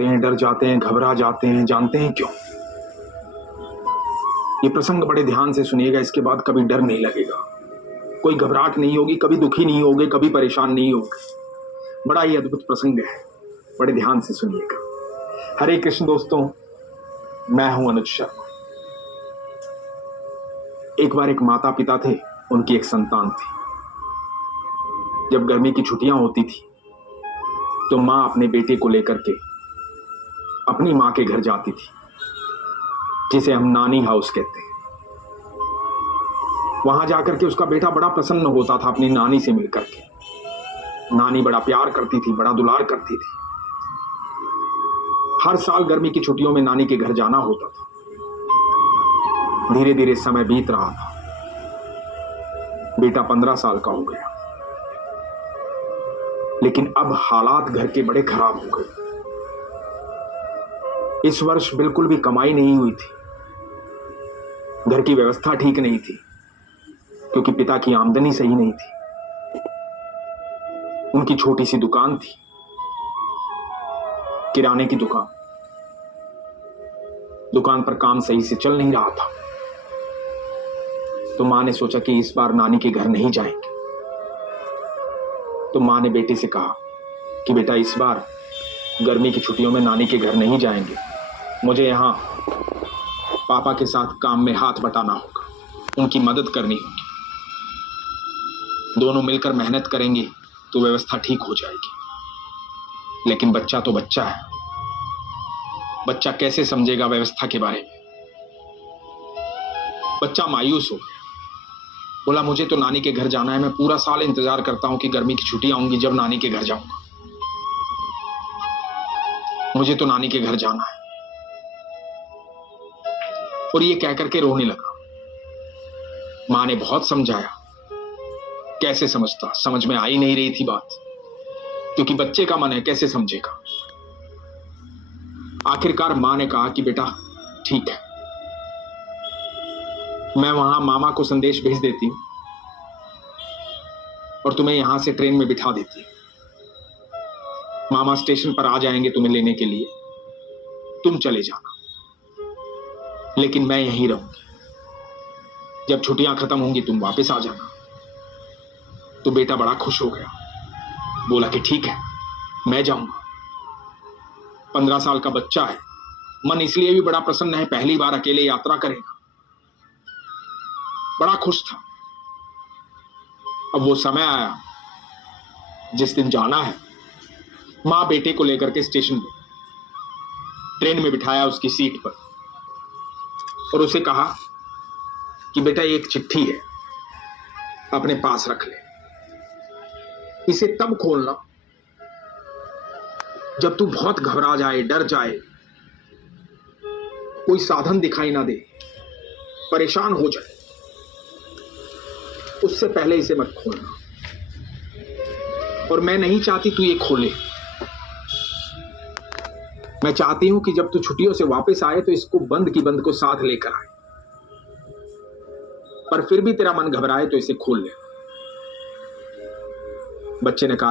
होते हैं, डर जाते हैं, घबरा जाते हैं। जानते हैं क्यों? ये प्रसंग बड़े ध्यान से सुनिएगा, इसके बाद कभी डर नहीं लगेगा, कोई घबराहट नहीं होगी, कभी दुखी नहीं होगे, कभी परेशान नहीं होगे। बड़ा ही अद्भुत प्रसंग है, बड़े ध्यान से सुनिएगा। हरे कृष्ण दोस्तों, मैं हूं अनुज शर्मा। एक बार एक माता पिता थे, उनकी एक संतान थी। जब गर्मी की छुट्टियां होती थी तो मां अपने बेटे को लेकर के अपनी मां के घर जाती थी, जिसे हम नानी हाउस कहते हैं। वहां जाकर के उसका बेटा बड़ा प्रसन्न होता था अपनी नानी से मिलकर के। नानी बड़ा प्यार करती थी, बड़ा दुलार करती थी। हर साल गर्मी की छुट्टियों में नानी के घर जाना होता था। धीरे धीरे समय बीत रहा था। बेटा 15 साल का हो गया, लेकिन अब हालात घर के बड़े खराब हो गए। इस वर्ष बिल्कुल भी कमाई नहीं हुई थी, घर की व्यवस्था ठीक नहीं थी, क्योंकि पिता की आमदनी सही नहीं थी। उनकी छोटी सी दुकान थी, किराने की दुकान। दुकान पर काम सही से चल नहीं रहा था। तो मां ने सोचा कि इस बार नानी के घर नहीं जाएंगे। तो मां ने बेटे से कहा कि बेटा, इस बार गर्मी की छुट्टियों में नानी के घर नहीं जाएंगे, मुझे यहां पापा के साथ काम में हाथ बटाना होगा, उनकी मदद करनी होगी। दोनों मिलकर मेहनत करेंगे तो व्यवस्था ठीक हो जाएगी। लेकिन बच्चा तो बच्चा है, बच्चा कैसे समझेगा व्यवस्था के बारे में। बच्चा मायूस हो गया, बोला मुझे तो नानी के घर जाना है, मैं पूरा साल इंतजार करता हूं कि गर्मी की छुट्टियां आऊंगी जब नानी के घर जाऊंगा। मुझे तो नानी के घर जाना है। और ये कहकर के रोने लगा। मां ने बहुत समझाया, कैसे समझता, समझ में आ ही नहीं रही थी बात, क्योंकि बच्चे का मन है, कैसे समझेगा। आखिरकार मां ने कहा कि बेटा ठीक है, मैं वहां मामा को संदेश भेज देती हूं और तुम्हें यहां से ट्रेन में बिठा देती हूं। मामा स्टेशन पर आ जाएंगे तुम्हें लेने के लिए, तुम चले जाना, लेकिन मैं यहीं रहूंगी। जब छुट्टियां खत्म होंगी तुम वापस आ जाना। तो बेटा बड़ा खुश हो गया, बोला कि ठीक है, मैं जाऊंगा। 15 साल का बच्चा है, मन इसलिए भी बड़ा प्रसन्न है, पहली बार अकेले यात्रा करेगा। बड़ा खुश था। अब वो समय आया जिस दिन जाना है। मां बेटे को लेकर के स्टेशन पे ट्रेन में बिठाया उसकी सीट पर और उसे कहा कि बेटा एक चिट्ठी है, अपने पास रख ले। इसे तब खोलना जब तू बहुत घबरा जाए, डर जाए, कोई साधन दिखाई ना दे, परेशान हो जाए, उससे पहले इसे मत खोलना। और मैं नहीं चाहती तू ये खोले। मैं चाहती हूं कि जब तू छुट्टियों से वापस आए तो इसको बंद की बंद को साथ लेकर आए। पर फिर भी तेरा मन घबराए तो इसे खोल ले। बच्चे ने कहा